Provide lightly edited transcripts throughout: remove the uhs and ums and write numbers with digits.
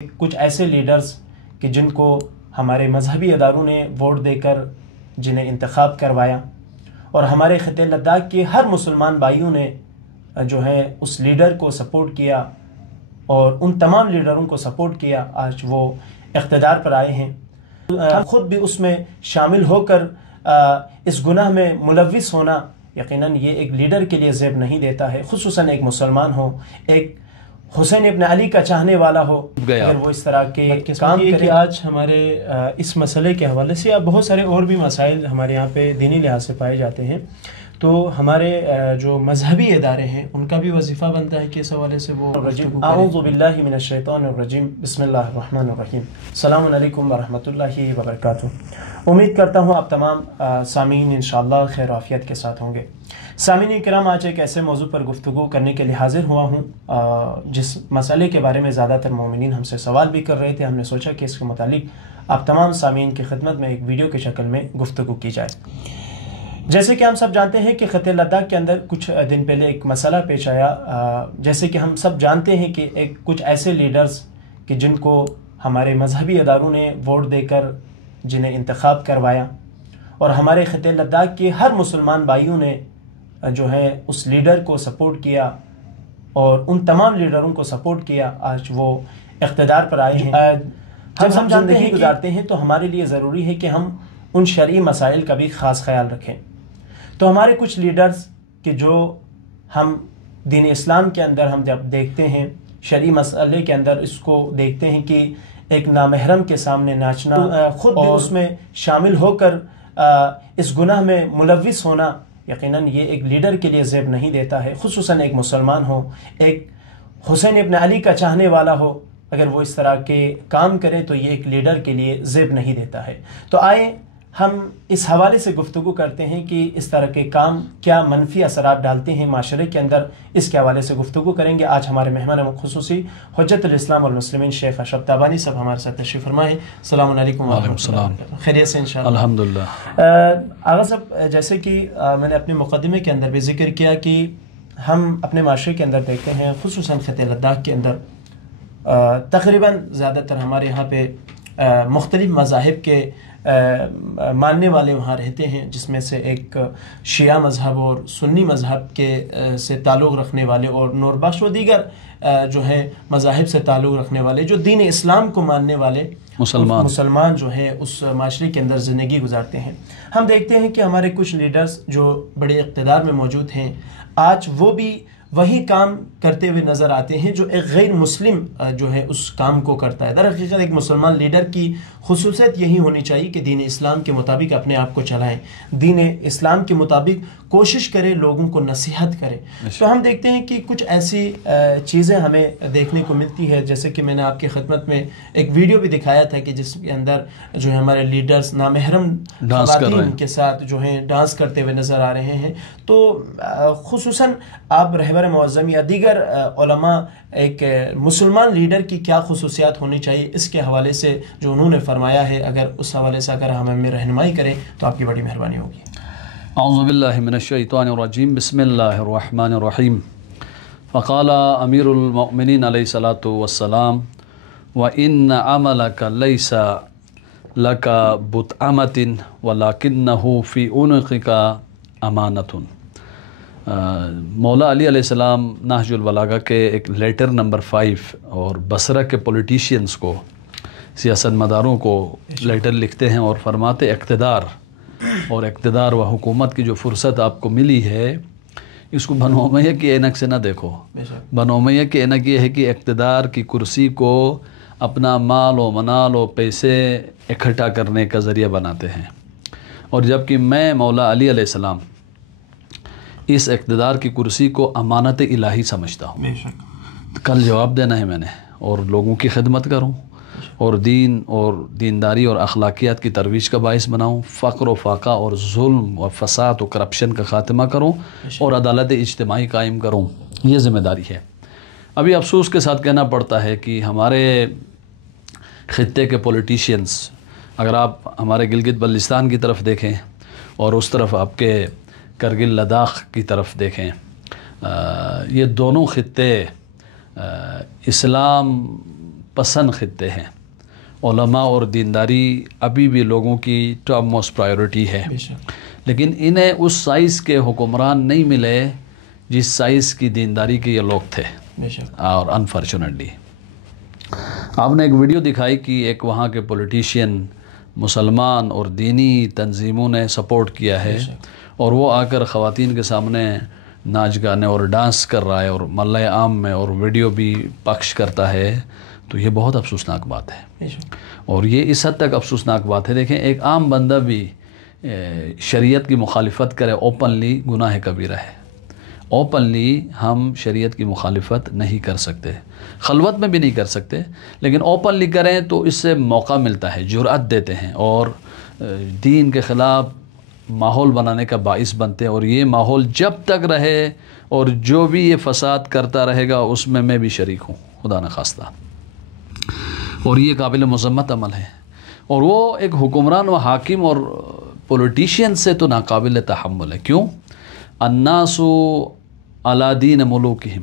کچھ ایسے لیڈرز کہ جن کو ہمارے مذہبی اداروں نے ووٹ دے کر جنہیں انتخاب کروایا اور ہمارے خطے لداخ کے ہر مسلمان بھائیوں نے جو ہے اس لیڈر کو سپورٹ کیا اور ان تمام لیڈروں کو سپورٹ کیا، آج وہ اقتدار پر آئے ہیں۔ ہم خود بھی اس میں شامل ہو کر اس گناہ میں ملوث ہونا یقیناً یہ ایک لیڈر کے لیے زیب نہیں دیتا ہے، خصوصاً ایک مسلمان ہو، ایک حسین ابن علی کا چاہنے والا ہو، اگر وہ اس طرح کے کام کرے۔ کہ آج ہمارے اس مسئلے کے حوالے سے اب بہت سارے اور بھی مسائل ہمارے یہاں پہ دینی لحاظ سے پائے جاتے ہیں، تو ہمارے جو مذہبی ادارے ہیں ان کا بھی وظیفہ بنتا ہے کہ اس حوالے سے وہ اعوذ باللہ من الشیطان الرجیم، بسم اللہ الرحمن الرحیم۔ السلام علیکم ورحمۃ اللہ وبرکاتہ۔ امید کرتا ہوں آپ تمام سامعین انشاءاللہ خیر و عافیت کے ساتھ ہوں گے۔ سامعین کرام، آج ایک ایسے موضوع پر گفتگو کرنے کے لیے حاضر ہوا ہوں جس مسئلے کے بارے میں زیادہ تر مومنین ہم سے سوال بھی کر رہے تھے۔ ہم نے سوچا کہ اس کے متعلق آپ تمام سامعین کی خدمت میں ایک ویڈیو کی شکل میں گفتگو کی جائے۔ جیسے کہ ہم سب جانتے ہیں کہ خطے لداخ کے اندر کچھ دن پہلے ایک مسئلہ پیش آیا، جیسے کہ ہم سب جانتے ہیں کہ کچھ ایسے لیڈرز کہ جن کو ہمارے مذہبی اداروں نے ووٹ دے کر جنہیں انتخاب کروایا اور ہمارے خطے لداخ کے ہر مسلمان بھائیوں نے جو ہے اس لیڈر کو سپورٹ کیا اور ان تمام لیڈروں کو سپورٹ کیا، آج وہ اقتدار پر آئے ہیں۔ جب ہم زندگی گزارتے ہیں تو ہمارے لیے ضروری ہے کہ ہم ان شرعی مسائل کا بھی خاص خیال رکھیں۔ تو ہمارے کچھ لیڈرز کہ جو ہم دین اسلام کے اندر ہم جب دیکھتے ہیں، شرعی مسئلے کے اندر اس کو دیکھتے ہیں کہ ایک نامحرم کے سامنے ناچنا، خود بھی اس میں شامل ہو کر اس گناہ میں ملوث ہونا یقیناً یہ ایک لیڈر کے لیے زیب نہیں دیتا ہے، خصوصاً ایک مسلمان ہو، ایک حسین ابن علی کا چاہنے والا ہو، اگر وہ اس طرح کے کام کرے تو یہ ایک لیڈر کے لیے زیب نہیں دیتا ہے۔ تو آئیں ہم اس حوالے سے گفتگو کرتے ہیں کہ اس طرح کے کام کیا منفی اثرات ڈالتے ہیں معاشرے کے اندر، اس کے حوالے سے گفتگو کریں گے۔ آج ہمارے مہمان خصوصی حجت الاسلام والمسلمین شیخ اشرف تابانی صاحب ہمارے ساتھ تشریف فرما ہیں۔ السلام علیکم ورحمۃ اللہ، خیریت سے انشاءاللہ؟ الحمدللہ۔ آغا صاحب، جیسے کہ میں نے اپنے مقدمے کے اندر بھی ذکر کیا کہ ہم اپنے معاشرے کے اندر دیکھتے ہیں، خصوصاً خطے لداخ کے اندر تقریباً زیادہ تر ہمارے یہاں پہ مختلف مذاہب کے ماننے والے وہاں رہتے ہیں، جس میں سے ایک شیعہ مذہب اور سنی مذہب کے سے تعلق رکھنے والے اور نور بخش و دیگر جو ہے مذاہب سے تعلق رکھنے والے، جو دین اسلام کو ماننے والے مسلمان جو ہیں اس معاشرے کے اندر زندگی گزارتے ہیں۔ ہم دیکھتے ہیں کہ ہمارے کچھ لیڈرز جو بڑے اقتدار میں موجود ہیں، آج وہ بھی وہی کام کرتے ہوئے نظر آتے ہیں جو ایک غیر مسلم جو ہے اس کام کو کرتا ہے۔ در حقیقت ایک مسلمان لیڈر کی خصوصیت یہی ہونی چاہیے کہ دین اسلام کے مطابق اپنے آپ کو چلائیں، دین اسلام کے مطابق کوشش کرے، لوگوں کو نصیحت کرے۔ تو ہم دیکھتے ہیں کہ کچھ ایسی چیزیں ہمیں دیکھنے کو ملتی ہے، جیسے کہ میں نے آپ کی خدمت میں ایک ویڈیو بھی دکھایا تھا کہ جس کے اندر جو ہے ہمارے لیڈرز نامحرم خواتین کے ساتھ جو ہیں ڈانس کرتے ہوئے نظر آ رہے ہیں۔ تو خصوصاً آپ رہبر معظم یا دیگر علماء ایک مسلمان لیڈر کی کیا خصوصیات ہونی چاہیے، اس کے حوالے سے جو انہوں نے فرمایا ہے، اگر اس حوالے سے اگر ہمیں رہنمائی کریں تو آپ کی بڑی مہربانی ہوگی۔ اعوذ باللہ من الشیطان الرجیم، بسم اللہ الرحمن الرحیم۔ فقال امیر المؤمنین علیہ الصلاۃ والسلام وَإِنَّ عَمَلَكَ لَيْسَ لَكَ بُطْعَمَةٍ وَلَكِنَّهُ فِي عُنُقِكَ أَمَانَةٌ۔ مولا علی علیہ السلام نہج البلاغہ کے ایک لیٹر نمبر 5 اور بصرہ کے پولیٹیشینز کو، سیاست مداروں کو لیٹر لکھتے ہیں اور فرماتے اقتدار و حکومت کی جو فرصت آپ کو ملی ہے، اس کو بنو امیہ کی عینک سے نہ دیکھو۔ بنو امیہ کی عینک یہ ہے کہ اقتدار کی کرسی کو اپنا مال و منال و پیسے اکٹھا کرنے کا ذریعہ بناتے ہیں، اور جبکہ میں مولا علی علیہ السلام اس اقتدار کی کرسی کو امانت الہی سمجھتا ہوں۔ کل جواب دینا ہے میں نے، اور لوگوں کی خدمت کروں، اور دین اور دینداری اور اخلاقیات کی ترویج کا باعث بناؤں، فقر و فاقہ اور ظلم و فساد و کرپشن کا خاتمہ کروں، اور عدالت اجتماعی قائم کروں۔ یہ ذمہ داری ہے۔ ابھی افسوس کے ساتھ کہنا پڑتا ہے کہ ہمارے خطے کے پولیٹیشینز، اگر آپ ہمارے گلگت بلتستان کی طرف دیکھیں اور اس طرف آپ کے کرگل لداخ کی طرف دیکھیں، یہ دونوں خطے اسلام پسند خطے ہیں. علماء اور دینداری ابھی بھی لوگوں کی ٹاپ موسٹ پرائیورٹی ہے، لیکن انہیں اس سائز کے حکمران نہیں ملے جس سائز کی دینداری کے یہ لوگ تھے. اور انفارچونیٹلی آپ نے ایک ویڈیو دکھائی کہ ایک وہاں کے پولیٹیشین مسلمان اور دینی تنظیموں نے سپورٹ کیا ہے، اور وہ آ کر خواتین کے سامنے ناچ گانے اور ڈانس کر رہا ہے اور ملۂ عام میں اور ویڈیو بھی پخش کرتا ہے. تو یہ بہت افسوسناک بات ہے، اور یہ اس حد تک افسوسناک بات ہے. دیکھیں، ایک عام بندہ بھی شریعت کی مخالفت کرے اوپنلی گناہ کبیرہ ہے. اوپنلی ہم شریعت کی مخالفت نہیں کر سکتے، خلوت میں بھی نہیں کر سکتے، لیکن اوپنلی کریں تو اس سے موقع ملتا ہے، جرأت دیتے ہیں اور دین کے خلاف ماحول بنانے کا باعث بنتے ہیں. اور یہ ماحول جب تک رہے اور جو بھی یہ فساد کرتا رہے گا اس میں بھی شریک ہوں، خدا نخواستہ. اور یہ قابل مذمت عمل ہے، اور وہ ایک حکمران و حاکم اور پولیٹیشین سے تو ناقابل تحمل ہے. کیوں؟ الناس علی دین ملوکہم،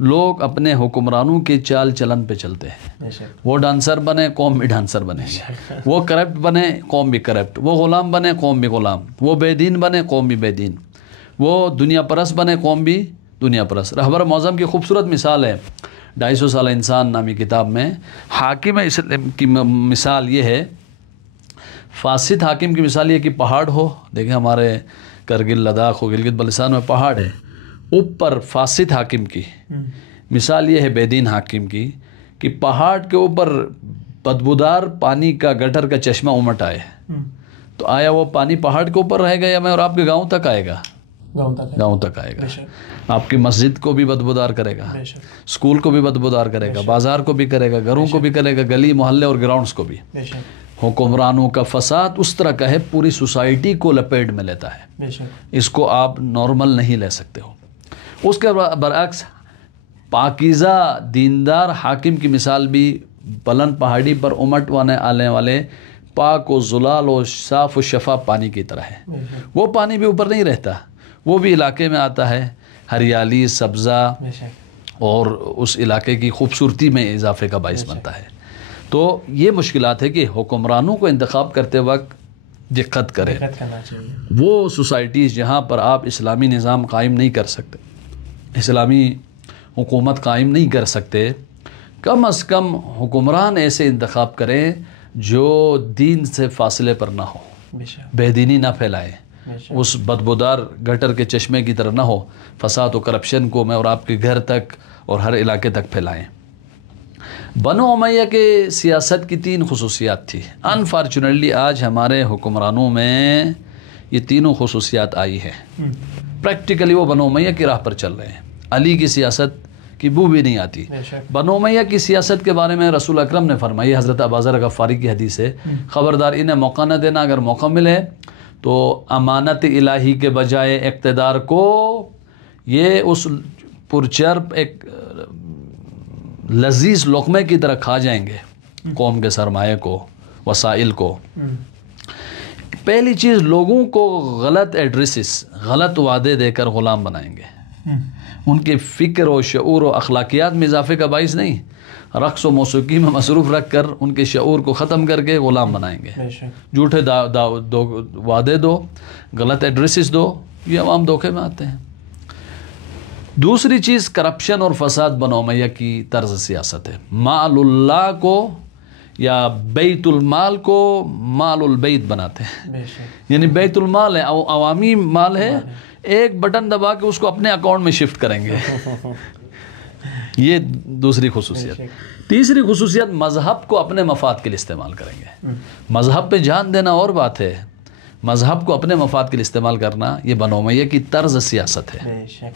لوگ اپنے حکمرانوں کے چال چلن پہ چلتے ہیں. وہ ڈانسر بنے، قوم بھی ڈانسر بنے گی. وہ کرپٹ بنے، قوم بھی کرپٹ. وہ غلام بنے، قوم بھی غلام. وہ بے دین بنے، قوم بھی بے دین. وہ دنیا پرست بنے، قوم بھی دنیا پرست. رہبر معظم کی خوبصورت مثال ہے 250 سالہ انسان نامی کتاب میں. حاکم اسلام کی مثال یہ ہے، فاسد حاکم کی مثال یہ کہ پہاڑ ہو. دیکھیں ہمارے کرگل، لداخ و گلگت بلتستان میں پہاڑ ہے، اوپر فاسد حاکم کی مثال یہ ہے بے دین حاکم کی کہ پہاڑ کے اوپر بدبودار پانی کا گٹر کا چشمہ امٹ آئے. تو آیا وہ پانی پہاڑ کے اوپر رہے گا یا میں اور آپ کے گاؤں تک آئے گا؟ گاؤں تک آئے گا. آپ کی مسجد کو بھی بدبودار کرے گا، اسکول کو بھی بدبودار کرے گا، بازار کو بھی کرے گا، گھروں کو بھی کرے گا، گلی محلے اور گراؤنڈز کو بھی. حکمرانوں کا فساد اس طرح کا ہے، پوری سوسائٹی کو لپیٹ میں لیتا ہے. اس کو آپ نارمل نہیں لے سکتے ہو. اس کے برعکس پاکیزہ دیندار حاکم کی مثال بھی بلند پہاڑی پر امٹ آنے والے پاک و زلال و صاف و شفاف پانی کی طرح ہے. وہ پانی بھی اوپر نہیں رہتا، وہ بھی علاقے میں آتا ہے، ہریالی، سبزہ اور اس علاقے کی خوبصورتی میں اضافے کا باعث بنتا ہے. تو یہ مشکلات ہے کہ حکمرانوں کو انتخاب کرتے وقت دقت کرے. وہ سوسائٹیز جہاں پر آپ اسلامی نظام قائم نہیں کر سکتے، اسلامی حکومت قائم نہیں کر سکتے، کم از کم حکمران ایسے انتخاب کریں جو دین سے فاصلے پر نہ ہو، بے دینی نہ پھیلائے، اس بدبودار گٹر کے چشمے کی طرح نہ ہو، فساد و کرپشن کو میں اور آپ کے گھر تک اور ہر علاقے تک پھیلائیں. بنو امیہ کے سیاست کی 3 خصوصیات تھی. انفارچونیٹلی آج ہمارے حکمرانوں میں یہ تینوں خصوصیات آئی ہے. پریکٹیکلی وہ بنو امیہ کی راہ پر چل رہے ہیں. علی کی سیاست کی بو بھی نہیں آتی. بنو امیہ کی سیاست کے بارے میں رسول اکرم نے فرمائی، حضرت ابوذر غفاری کی حدیث ہے، خبردار انہیں موقع نہ دینا، اگر موقع ملے تو امانت الہی کے بجائے اقتدار کو یہ اس پرچرب ایک لذیذ لقمے کی طرح کھا جائیں گے، قوم کے سرمایہ کو، وسائل کو. پہلی چیز، لوگوں کو غلط ایڈریسز، غلط وعدے دے کر غلام بنائیں گے. ان کے فکر و شعور و اخلاقیات میں اضافے کا باعث نہیں، رقص و موسیقی میں مصروف رکھ کر ان کے شعور کو ختم کر کے غلام بنائیں گے. جھوٹے وعدے دو، غلط ایڈریسز دو، یہ عوام دھوکے میں آتے ہیں. دوسری چیز کرپشن اور فساد بنو امیہ کی طرز سیاست ہے. مال اللہ کو یا بیت المال کو مال البیت بناتے ہیں. یعنی بیت المال ہے، عوامی مال ہے، ایک بٹن دبا کے اس کو اپنے اکاؤنٹ میں شفٹ کریں گے. یہ دوسری خصوصیت. تیسری خصوصیت، مذہب کو اپنے مفاد کے لیے استعمال کریں گے. مذہب پہ جان دینا اور بات ہے، مذہب کو اپنے مفاد کے لیے استعمال کرنا یہ بنو امیہ کی طرز سیاست ہے.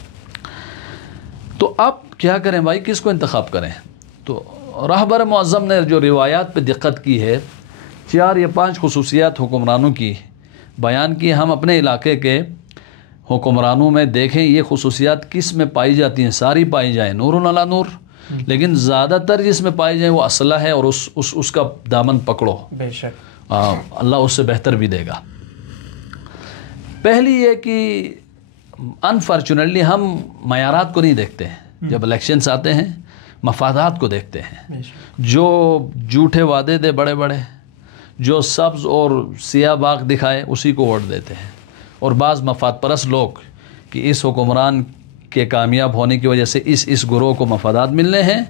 تو اب کیا کریں بھائی، کس کو انتخاب کریں؟ تو رہبر معظم نے جو روایات پہ دقت کی ہے، 4 یا 5 خصوصیات حکمرانوں کی بیان کی. ہم اپنے علاقے کے حکمرانوں میں دیکھیں یہ خصوصیات کس میں پائی جاتی ہیں. ساری پائی جائیں، نور علی نور، لیکن زیادہ تر جس میں پائی جائیں وہ اصلہ ہے، اور اس کا دامن پکڑو، بے شک اللہ اس سے بہتر بھی دے گا. پہلی یہ کہ انفارچونیٹلی ہم معیارات کو نہیں دیکھتے ہیں. جب الیکشنز آتے ہیں مفادات کو دیکھتے ہیں. جو جھوٹے وعدے دے بڑے بڑے، جو سبز اور سیاہ باغ دکھائے اسی کو ووٹ دیتے ہیں. اور بعض مفاد پرست لوگ کہ اس حکمران کے کامیاب ہونے کی وجہ سے اس گروہ کو مفادات ملنے ہیں،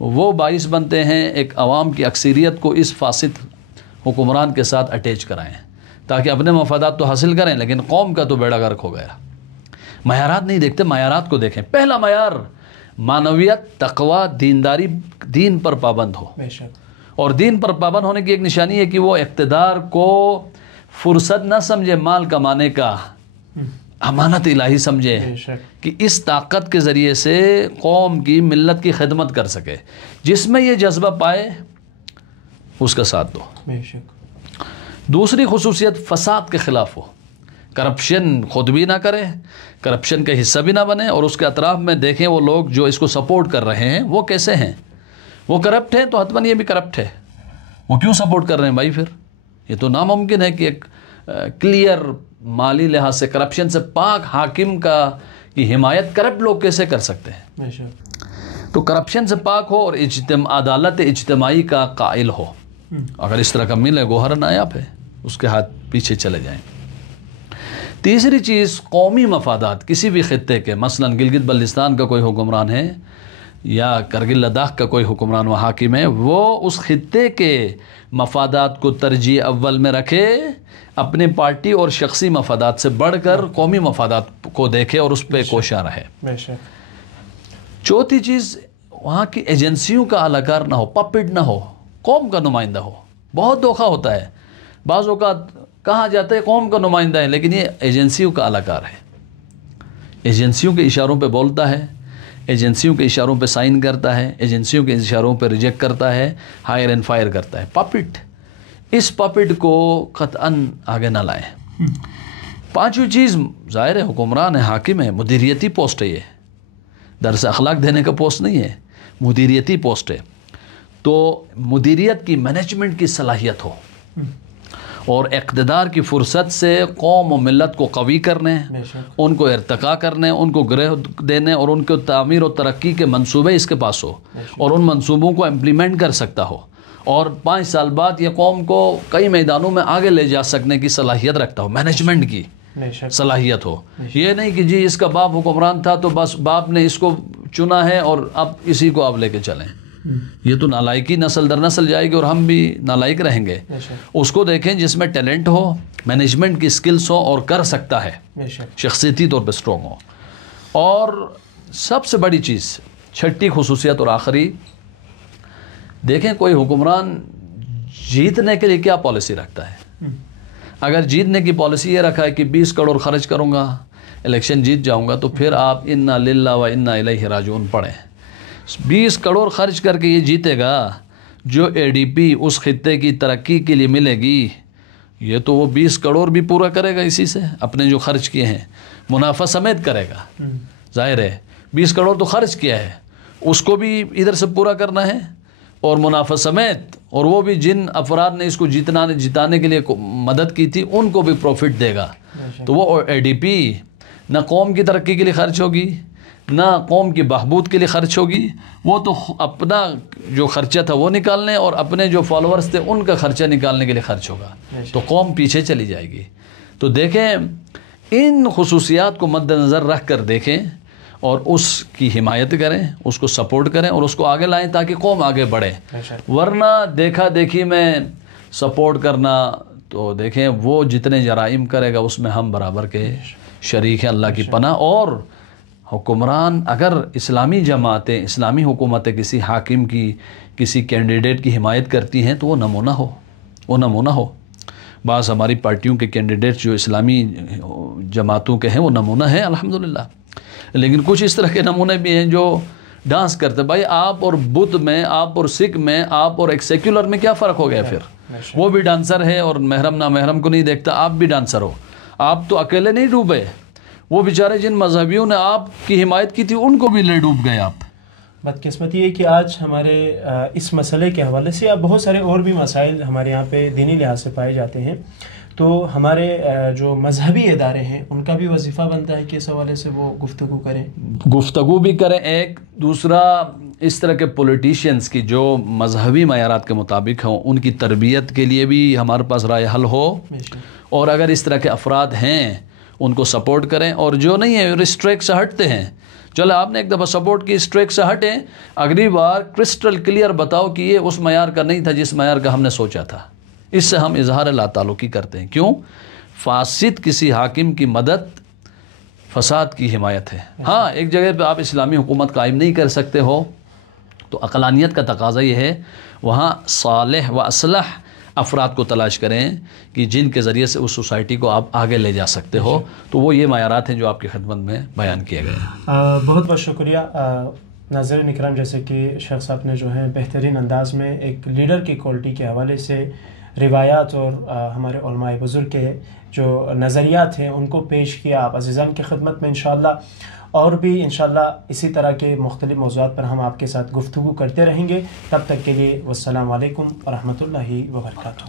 وہ باعث بنتے ہیں ایک عوام کی اکثریت کو اس فاسد حکمران کے ساتھ اٹیچ کرائیں تاکہ اپنے مفادات تو حاصل کریں لیکن قوم کا تو بیڑا غرق ہو گیا. معیارات نہیں دیکھتے، معیارات کو دیکھیں. پہلا معیار معنویت، تقوی، دینداری، دین پر پابند ہو. اور دین پر پابند ہونے کی ایک نشانی ہے کہ وہ اقتدار کو فرصت نہ سمجھے مال کمانے کا، امانت الہی سمجھے کہ اس طاقت کے ذریعے سے قوم کی، ملت کی خدمت کر سکے. جس میں یہ جذبہ پائے اس کا ساتھ دو. دوسری خصوصیت فساد کے خلاف ہو. کرپشن خود بھی نہ کرے، کرپشن کا حصہ بھی نہ بنے، اور اس کے اطراف میں دیکھیں وہ لوگ جو اس کو سپورٹ کر رہے ہیں وہ کیسے ہیں. وہ کرپٹ ہے تو حتماً یہ بھی کرپٹ ہے. وہ کیوں سپورٹ کر رہے ہیں بھائی؟ پھر یہ تو ناممکن ہے کہ ایک کلیئر مالی لحاظ سے کرپشن سے پاک حاکم کی حمایت کرپٹ لوگ کیسے کر سکتے ہیں؟ تو کرپشن سے پاک ہو اور عدالت اجتماعی کا قائل ہو. اگر اس طرح کا ملے گوہر نایاب ہے، اس کے ہاتھ پیچھے چلے جائیں. تیسری چیز قومی مفادات. کسی بھی خطے کے، مثلا گلگت بلتستان کا کوئی حکمران ہے یا کرگل لداخ کا کوئی حکمران و حاکم ہے، وہ اس خطے کے مفادات کو ترجیح اول میں رکھے، اپنے پارٹی اور شخصی مفادات سے بڑھ کر قومی مفادات کو دیکھے اور اس پہ کوشاں رہے. چوتھی چیز وہاں کی ایجنسیوں کا اہلکار نہ ہو، پپٹ نہ ہو، قوم کا نمائندہ ہو. بہت دھوکہ ہوتا ہے، بعض اوقات کہا جاتا ہے قوم کا نمائندہ ہے لیکن یہ ایجنسیوں کا اہلکار ہے. ایجنسیوں کے اشاروں پہ بولتا ہے، ایجنسیوں کے اشاروں پہ سائن کرتا ہے، ایجنسیوں کے اشاروں پہ ریجیکٹ کرتا ہے، ہائر اینڈ فائر کرتا ہے. پپٹ، اس پپٹ کو قطعاً آگے نہ لائیں. پانچویں چیز، ظاہر ہے حکمران ہے، حاکم ہے، مدیریتی پوسٹ ہے. یہ درس اخلاق دینے کا پوسٹ نہیں ہے، مدیریتی پوسٹ ہے. تو مدیریت کی، مینجمنٹ کی صلاحیت ہو اور اقتدار کی فرصت سے قوم و ملت کو قوی کرنے، ان کو ارتقاء کرنے، ان کو گرہ دینے اور ان کو تعمیر و ترقی کے منصوبے اس کے پاس ہو اور ان منصوبوں کو امپلیمنٹ کر سکتا ہو اور 5 سال بعد یہ قوم کو کئی میدانوں میں آگے لے جا سکنے کی صلاحیت رکھتا ہو، مینجمنٹ کی صلاحیت ہو. یہ نہیں کہ جی اس کا باپ حکمران تھا تو بس باپ نے اس کو چنا ہے اور اب اسی کو آپ لے کے چلیں. یہ تو نالائکی نسل در نسل جائے گی اور ہم بھی نالائک رہیں گے. اس کو دیکھیں جس میں ٹیلنٹ ہو، مینجمنٹ کی سکلز ہو اور کر سکتا ہے، شخصیتی طور پہ سٹرونگ ہو. اور سب سے بڑی چیز، چھٹی خصوصیت اور آخری، دیکھیں کوئی حکمران جیتنے کے لیے کیا پالیسی رکھتا ہے. اگر جیتنے کی پالیسی یہ رکھا ہے کہ 20 کروڑ خرچ کروں گا، الیکشن جیت جاؤں گا، تو پھر آپ انا للہ و انا الیہ راجعون پڑھیں. 20 کروڑ خرچ کر کے یہ جیتے گا، جو اے ڈی پی اس خطے کی ترقی کے لیے ملے گی، یہ تو وہ 20 کروڑ بھی پورا کرے گا اسی سے، اپنے جو خرچ کیے ہیں منافع سمیت کرے گا. ظاہر ہے 20 کروڑ تو خرچ کیا ہے، اس کو بھی ادھر سے پورا کرنا ہے اور منافع سمیت، اور وہ بھی جن افراد نے اس کو جتانے کے لیے مدد کی تھی ان کو بھی پروفٹ دے گا. تو وہ اے ڈی پی نہ قوم کی ترقی کے لیے خرچ ہوگی نہ قوم کی بہبود کے لیے خرچ ہوگی، وہ تو اپنا جو خرچہ تھا وہ نکالنے اور اپنے جو فالوورز تھے ان کا خرچہ نکالنے کے لیے خرچ ہوگا، تو قوم پیچھے چلی جائے گی. تو دیکھیں ان خصوصیات کو مد نظر رکھ کر دیکھیں اور اس کی حمایت کریں، اس کو سپورٹ کریں اور اس کو آگے لائیں تاکہ قوم آگے بڑھے. ورنہ دیکھا دیکھی میں سپورٹ کرنا، تو دیکھیں وہ جتنے جرائم کرے گا اس میں ہم برابر کے شریک ہیں. اللہ کی پناہ. اور حکمران اگر اسلامی جماعتیں، اسلامی حکومتیں کسی حاکم کی، کسی کینڈیڈیٹ کی حمایت کرتی ہیں تو وہ نمونہ ہو، وہ نمونہ ہو. بعض ہماری پارٹیوں کے کینڈیڈیٹ جو اسلامی جماعتوں کے ہیں وہ نمونہ ہیں الحمدللہ، لیکن کچھ اس طرح کے نمونے بھی ہیں جو ڈانس کرتے. بھائی آپ اور بدھ میں، آپ اور سکھ میں، آپ اور ایک سیکولر میں کیا فرق ہو گیا؟ پھر وہ بھی ڈانسر ہے اور محرم نہ محرم کو نہیں دیکھتا، آپ بھی ڈانسر ہو. آپ تو اکیلے نہیں ڈوبے، وہ بیچارے جن مذہبیوں نے آپ کی حمایت کی تھی ان کو بھی لے ڈوب گئے آپ. بدقسمتی ہے کہ آج ہمارے اس مسئلے کے حوالے سے اب بہت سارے اور بھی مسائل ہمارے یہاں پہ دینی لحاظ سے پائے جاتے ہیں. تو ہمارے جو مذہبی ادارے ہیں ان کا بھی وظیفہ بنتا ہے کہ اس حوالے سے وہ گفتگو کریں، گفتگو بھی کریں. ایک دوسرا اس طرح کے پولیٹیشینز کی جو مذہبی معیارات کے مطابق ہوں ان کی تربیت کے لیے بھی ہمارے پاس رائے حل ہو، اور اگر اس طرح کے افراد ہیں ان کو سپورٹ کریں، اور جو نہیں ہے اس ٹریک سے ہٹتے ہیں، چلے آپ نے ایک دفعہ سپورٹ کی، اس ٹریک سے ہٹیں، اگلی بار کرسٹل کلیئر بتاؤ کہ یہ اس معیار کا نہیں تھا جس معیار کا ہم نے سوچا تھا. اس سے ہم اظہار لا تعلقی کرتے ہیں. کیوں؟ فاسد کسی حاکم کی مدد فساد کی حمایت ہے. ہاں ایک جگہ پہ آپ اسلامی حکومت قائم نہیں کر سکتے ہو تو عقلانیت کا تقاضا یہ ہے وہاں صالح و اصلح افراد کو تلاش کریں کہ جن کے ذریعے سے اس سوسائٹی کو آپ آگے لے جا سکتے ہو. تو وہ یہ معیارات ہیں جو آپ کی خدمت میں بیان کیے گئے ہیں. بہت بہت شکریہ ناظرین اکرام. جیسے کہ شیخ صاحب نے جو ہے بہترین انداز میں ایک لیڈر کی کوالٹی کے حوالے سے روایات اور ہمارے علماء بزرگ کے جو نظریات ہیں ان کو پیش کیا. آپ عزیزان کی خدمت میں انشاءاللہ اور بھی انشاءاللہ اسی طرح کے مختلف موضوعات پر ہم آپ کے ساتھ گفتگو کرتے رہیں گے. تب تک کے لیے والسلام علیکم ورحمۃ اللہ وبرکاتہ.